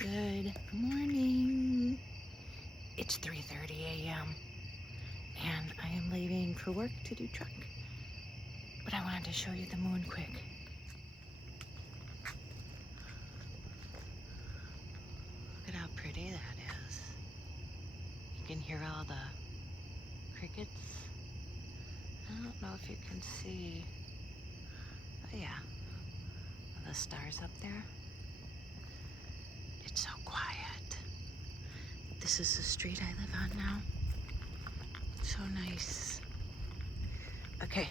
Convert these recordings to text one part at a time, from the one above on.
Good morning. It's 3:30 a.m. and I am leaving for work to do truck. But I wanted to show you the moon quick. Look at how pretty that is. You can hear all the crickets. I don't know if you can see. Oh yeah, the stars up there. It's so quiet. This is the street I live on now. So nice. Okay,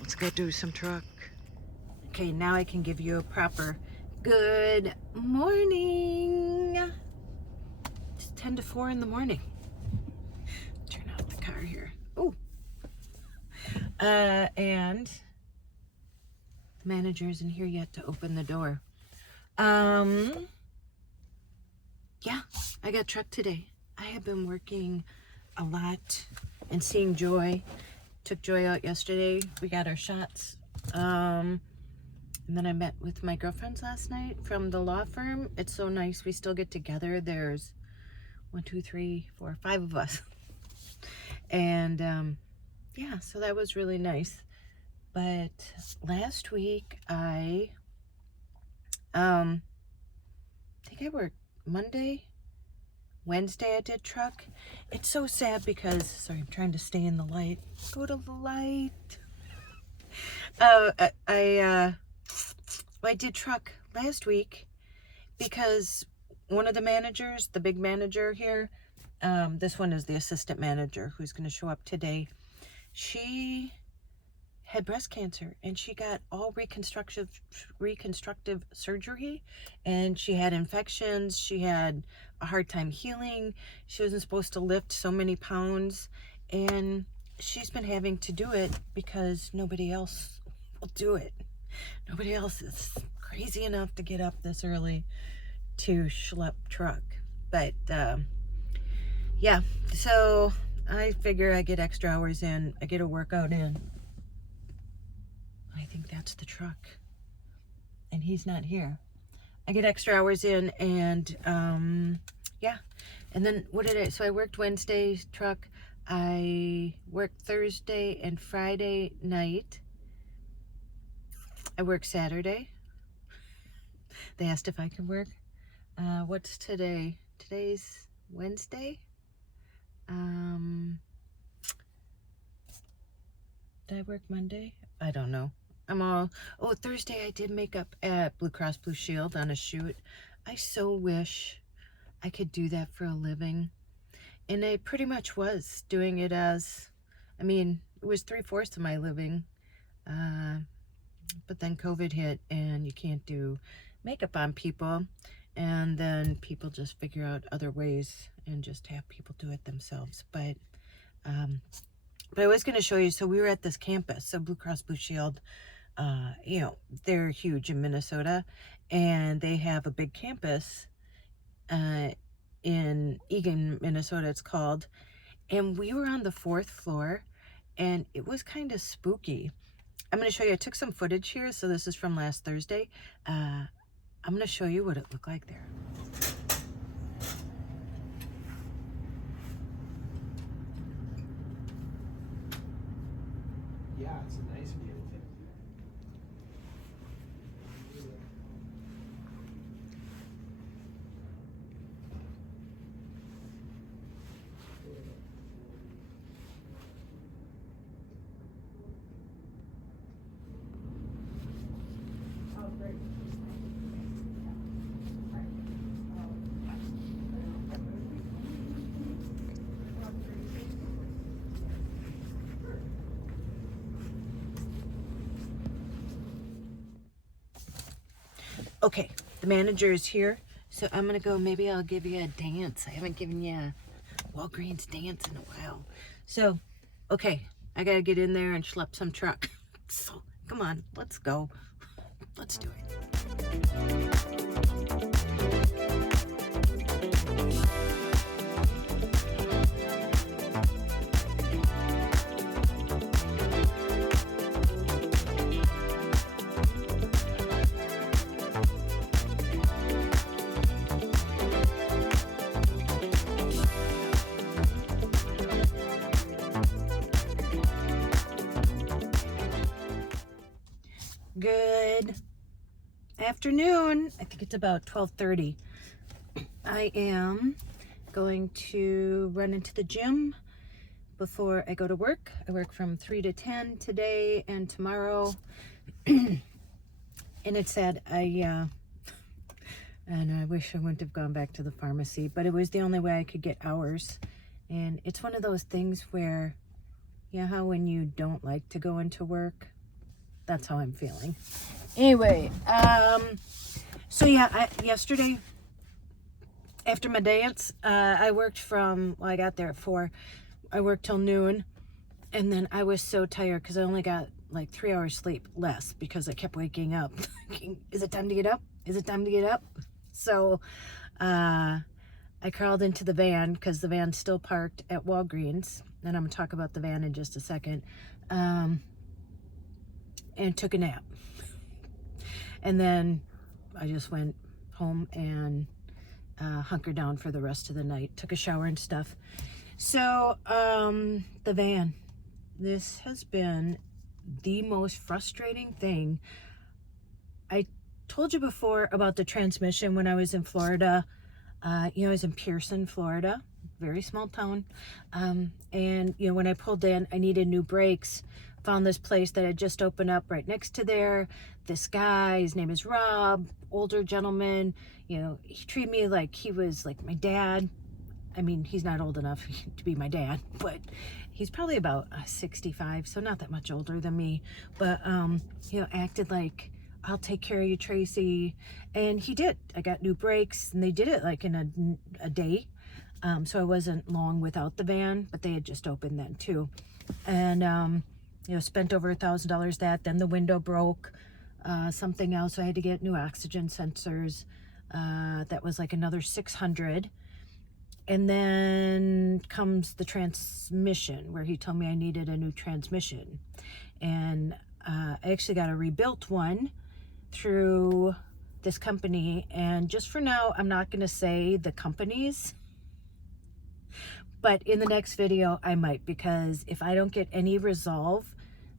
let's go do some truck. Okay, now I can give you a proper good morning. It's 10 to 4 in the morning. Turn out the car here. Oh. And the manager isn't here yet to open the door. Yeah, I got truck today. I have been working a lot and seeing Joy. Took Joy out yesterday. We got our shots. And then I met with my girlfriends last night from the law firm. It's so nice. We still get together. There's 1, 2, 3, 4, 5 of us. And yeah, so that was really nice. But last week I think I worked Monday, Wednesday I did truck. It's so sad because, sorry, I'm trying to stay in the light. Go to the light. I did truck last week because one of the managers, the big manager here, this one is the assistant manager who's going to show up today. She had breast cancer and she got all reconstructive surgery, and she had infections. She had a hard time healing. She wasn't supposed to lift so many pounds, and she's been having to do it because nobody else will do it. Nobody else is crazy enough to get up this early to schlep truck. But yeah, so I figure I get extra hours in, I get a workout in. I think that's the truck, and he's not here. I get extra hours in, and yeah. And then so I worked Wednesday truck. I worked Thursday and Friday night. I worked Saturday. They asked if I could work. What's today? Today's Wednesday. Did I work Monday? I don't know. Thursday I did makeup at Blue Cross Blue Shield on a shoot. I so wish I could do that for a living. And I pretty much was doing it as, it was 3/4 of my living. But then COVID hit and you can't do makeup on people. And then people just figure out other ways and just have people do it themselves. But I was going to show you, so we were at this campus, so Blue Cross Blue Shield, they're huge in Minnesota, and they have a big campus in Eagan, Minnesota, it's called, and we were on the 4th floor, and it was kind of spooky. I'm going to show you, I took some footage here, so this is from last Thursday. I'm going to show you what it looked like there. Yeah, it's a nice view. Oh, great. Okay, the manager is here, so I'm gonna go. Maybe I'll give you a dance. I haven't given you a Walgreens dance in a while. So, okay, I gotta get in there and schlep some truck. So, come on, let's go. Let's do it. afternoon. I think it's about 12:30. I am going to run into the gym before I go to work. I work from 3 to 10 today and tomorrow. And it's sad. And I wish I wouldn't have gone back to the pharmacy, but it was the only way I could get hours. And it's one of those things where, you know how when you don't like to go into work? That's how I'm feeling. Anyway, so yeah, yesterday, after my dance, I worked I got there at 4. I worked till noon, and then I was so tired because I only got like 3 hours sleep less because I kept waking up. Is it time to get up? Is it time to get up? So I crawled into the van because the van's still parked at Walgreens, and I'm going to talk about the van in just a second, and took a nap. And then I just went home and hunkered down for the rest of the night, took a shower and stuff. So the van, this has been the most frustrating thing. I told you before about the transmission when I was in Florida. I was in Pearson, Florida, very small town. And when I pulled in, I needed new brakes. Found this place that had just opened up right next to there. This guy, his name is Rob, older gentleman. He treated me like he was like my dad. I mean, he's not old enough to be my dad, but he's probably about 65, so not that much older than me. But acted like, I'll take care of you, Tracy. And he did. I got new brakes, and they did it like in a day. So I wasn't long without the van, but they had just opened then too. And spent over $1,000 that. Then the window broke. Something else. So I had to get new oxygen sensors. That was like another $600. And then comes the transmission, where he told me I needed a new transmission. And I actually got a rebuilt one through this company. And just for now, I'm not going to say the companies. But in the next video, I might, because if I don't get any resolve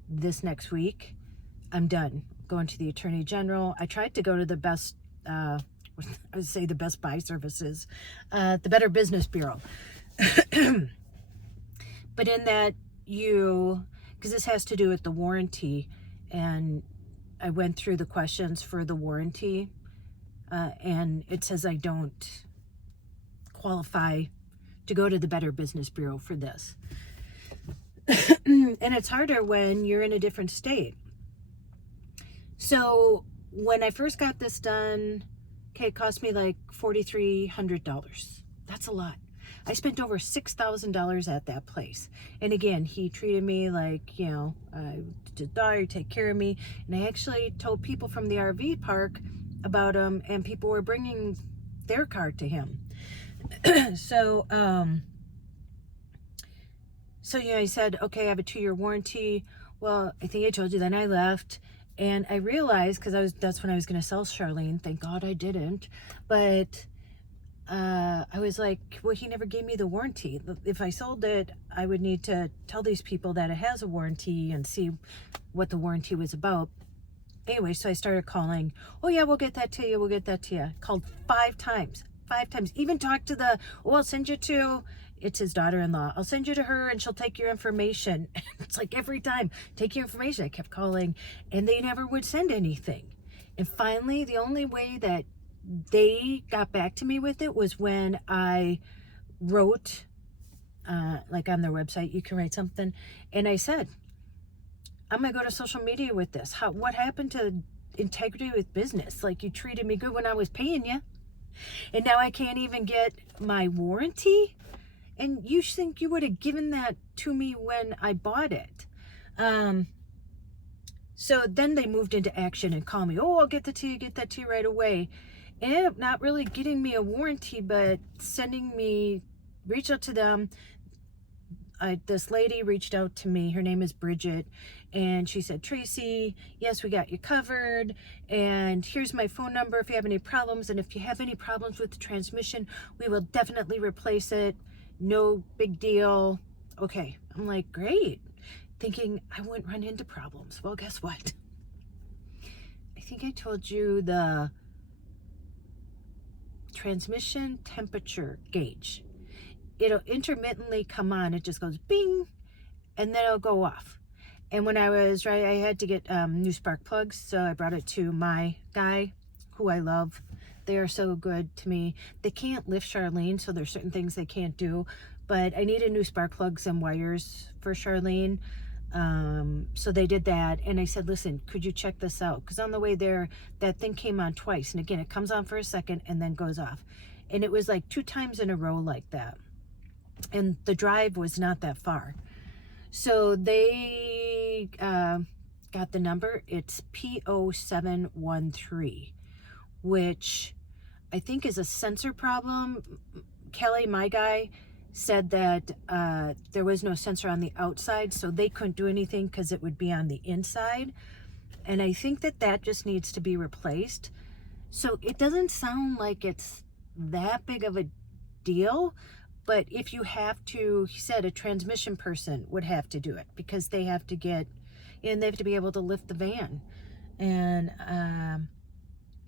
this next week, I'm done. Going to the Attorney General. I tried to go to the best, I would say the Best Buy services, the Better Business Bureau. But in that because this has to do with the warranty, and I went through the questions for the warranty, and it says I don't qualify to go to the Better Business Bureau for this. And it's harder when you're in a different state. So when I first got this done, it cost me like $4,300. That's a lot. I spent over $6,000 at that place. And again, he treated me like, I did take care of me. And I actually told people from the RV park about him, and people were bringing their car to him. So he said, okay, I have a 2-year warranty. Well, I think I told you. Then I left, and I realized, because that's when I was going to sell Charlene. Thank God I didn't. But I was like, well, he never gave me the warranty. If I sold it, I would need to tell these people that it has a warranty and see what the warranty was about. Anyway, so I started calling. Oh yeah, we'll get that to you. We'll get that to you. Called 5 times. 5 times. Even talked to I'll send you to, it's his daughter-in-law. I'll send you to her and she'll take your information. It's like every time, take your information. I kept calling, and they never would send anything. And finally, the only way that they got back to me with it was when I wrote, like on their website, you can write something. And I said, I'm going to go to social media with this. What happened to integrity with business? Like, you treated me good when I was paying you, and now I can't even get my warranty? And you think you would have given that to me when I bought it. So then they moved into action and called me. Oh, I'll get that to you right away. And ended up not really getting me a warranty, but reached out to them. This lady reached out to me. Her name is Bridget. And she said, Tracy, yes, we got you covered. And here's my phone number if you have any problems. And if you have any problems with the transmission, we will definitely replace it. No big deal. Okay. I'm like, great. Thinking I wouldn't run into problems. Well, guess what? I think I told you the transmission temperature gauge. It'll intermittently come on. It just goes bing, and then it'll go off. And when I was right, I had to get new spark plugs, so I brought it to my guy, who I love. They are so good to me. They can't lift Charlene, so there's certain things they can't do. But I needed new spark plugs and wires for Charlene. So they did that, and I said, listen, could you check this out? Because on the way there, that thing came on twice. And again, it comes on for a second and then goes off. And it was like 2 times in a row like that. And the drive was not that far. So they got the number. It's P0713, which I think is a sensor problem. Kelly, my guy, said that there was no sensor on the outside, so they couldn't do anything because it would be on the inside. And I think that that just needs to be replaced. So it doesn't sound like it's that big of a deal, but if you have to, he said a transmission person would have to do it because they have to get, and they have to be able to lift the van. And,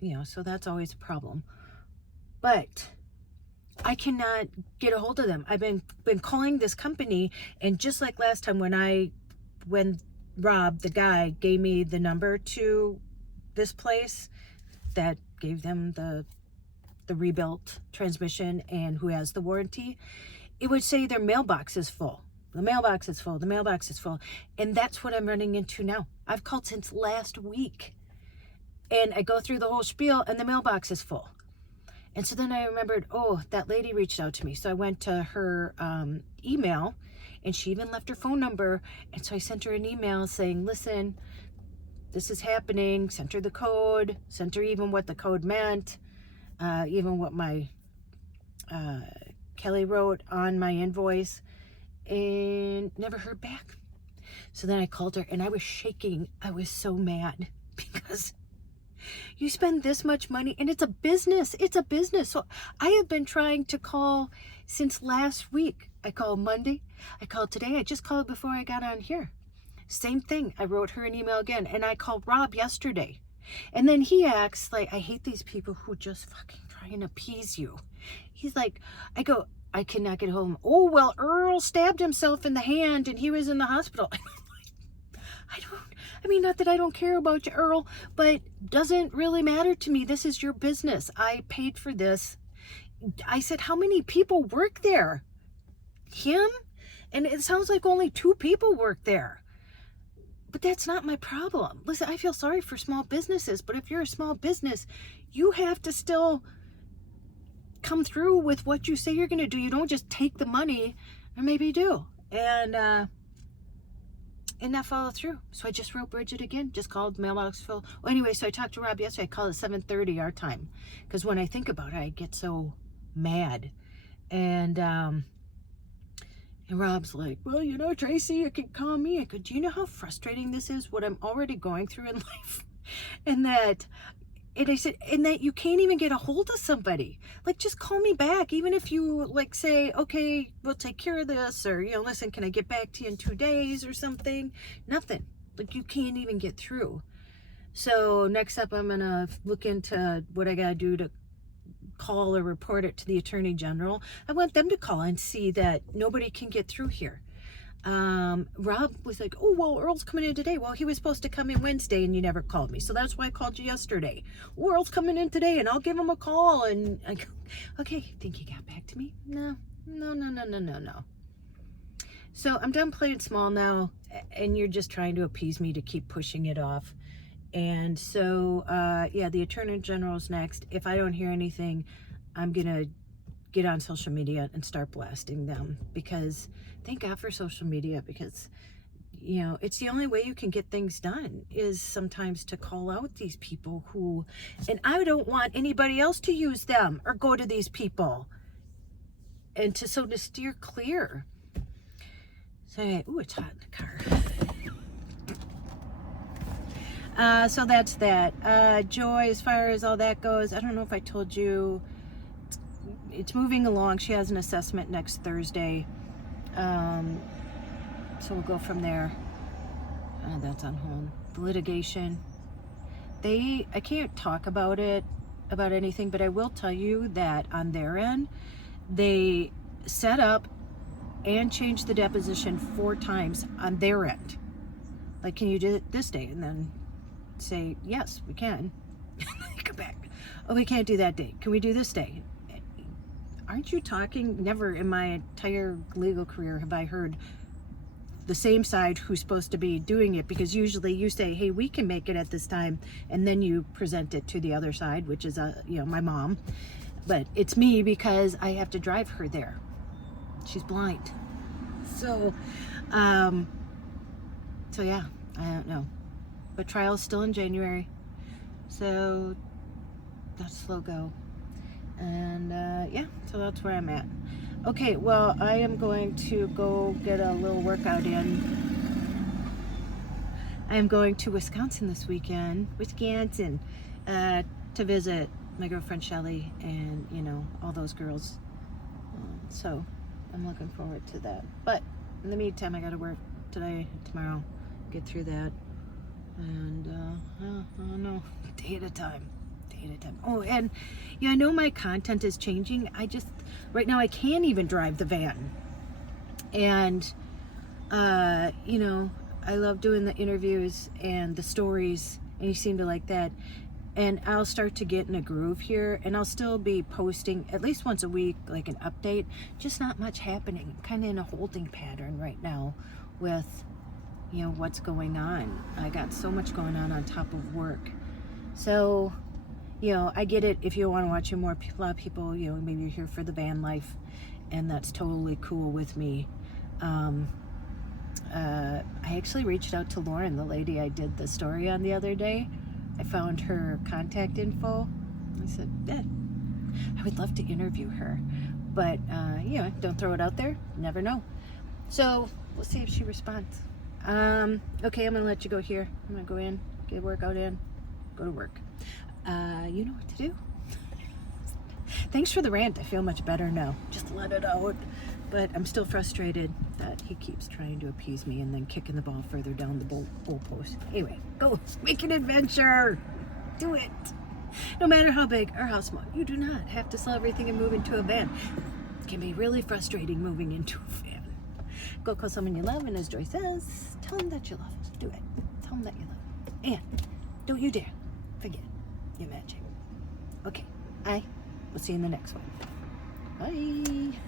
you know, so that's always a problem. But I cannot get a hold of them. I've been calling this company, and just like last time when Rob, the guy, gave me the number to this place that gave them the rebuilt transmission and who has the warranty, it would say their mailbox is full. The mailbox is full. The mailbox is full. And that's what I'm running into now. I've called since last week, and I go through the whole spiel and the mailbox is full. And so then I remembered, oh, that lady reached out to me. So I went to her email, and she even left her phone number. And so I sent her an email saying, listen, this is happening. Sent her the code. Sent her even what the code meant. Even what my Kelly wrote on my invoice. And never heard back. So then I called her, and I was shaking. I was so mad because you spend this much money, and it's a business. It's a business. So I have been trying to call since last week. I called Monday. I called today. I just called before I got on here. Same thing. I wrote her an email again, and I called Rob yesterday. And then he acts like, I hate these people who just fucking try and appease you. He's like, I go, I cannot get home. Oh, well, Earl stabbed himself in the hand, and he was in the hospital. I mean, not that I don't care about you, Earl, but doesn't really matter to me. This is your business. I paid for this. I said, how many people work there? Him? And it sounds like only 2 people work there. But that's not my problem. Listen, I feel sorry for small businesses, but if you're a small business, you have to still come through with what you say you're going to do. You don't just take the money, or maybe you do. And not follow through. So I just wrote Bridget again, just called mailbox full. Well, anyway, so I talked to Rob yesterday. I called at 7:30 our time, because when I think about it, I get so mad. And Rob's like, well, you know, Tracy, you can call me. I go, do you know how frustrating this is, what I'm already going through in life? And I said, and that you can't even get a hold of somebody. Like, just call me back. Even if you, like, say, okay, we'll take care of this. Or, you know, listen, can I get back to you in 2 days or something? Nothing. Like, you can't even get through. So next up, I'm going to look into what I got to do to call or report it to the Attorney General. I want them to call and see that nobody can get through here. Rob was like, oh, well, Earl's coming in today. Well, he was supposed to come in Wednesday, and you never called me. So that's why I called you yesterday. Oh, Earl's coming in today, and I'll give him a call. And I go, okay, think you got back to me? No. So I'm done playing small now, and you're just trying to appease me to keep pushing it off. And so, yeah, the Attorney General's next. If I don't hear anything, I'm going to get on social media and start blasting them, because thank God for social media, because, you know, it's the only way you can get things done, is sometimes to call out these people who, and I don't want anybody else to use them or go to these people, and to steer clear. So, ooh, it's hot in the car. So that's that. Joy, as far as all that goes, I don't know if I told you, it's moving along. She has an assessment next Thursday. So we'll go from there. That's on hold. The litigation. I can't talk about anything, but I will tell you that on their end, they set up and changed the deposition 4 times on their end. Like, can you do it this day? And then say, yes, we can. Come back. Oh, we can't do that day. Can we do this day? Aren't you talking? Never in my entire legal career have I heard the same side who's supposed to be doing it, because usually you say, hey, we can make it at this time, and then you present it to the other side, which is my mom. But it's me, because I have to drive her there. She's blind. So yeah, I don't know, but trial's still in January, so that's slow go. And yeah, so that's where I'm at. Okay, well, I am going to go get a little workout in. I am going to Wisconsin this weekend, to visit my girlfriend Shelly and, all those girls. So I'm looking forward to that. But in the meantime, I got to work today, tomorrow, get through that. And I don't know, day at a time. Oh, and I know my content is changing. Right now I can't even drive the van. And, I love doing the interviews and the stories, and you seem to like that. And I'll start to get in a groove here, and I'll still be posting at least once a week, like an update. Just not much happening. I'm kind of in a holding pattern right now with, what's going on. I got so much going on top of work. So, I get it if you want to watch more. A lot of people, maybe you're here for the van life, and that's totally cool with me. I actually reached out to Lauren, the lady I did the story on the other day. I found her contact info. I said, I would love to interview her, but don't throw it out there. Never know. So we'll see if she responds. Okay, I'm gonna let you go here. I'm gonna go in, get a workout in, go to work. You know what to do. Thanks for the rant. I feel much better now. Just let it out. But I'm still frustrated that he keeps trying to appease me and then kicking the ball further down the goal post. Anyway, go make an adventure. Do it. No matter how big or how small, you do not have to sell everything and move into a van. It can be really frustrating moving into a van. Go call someone you love, and as Joy says, tell them that you love them. Do it. Tell them that you love them. And don't you dare forget your magic. Okay, I will see you in the next one. Bye.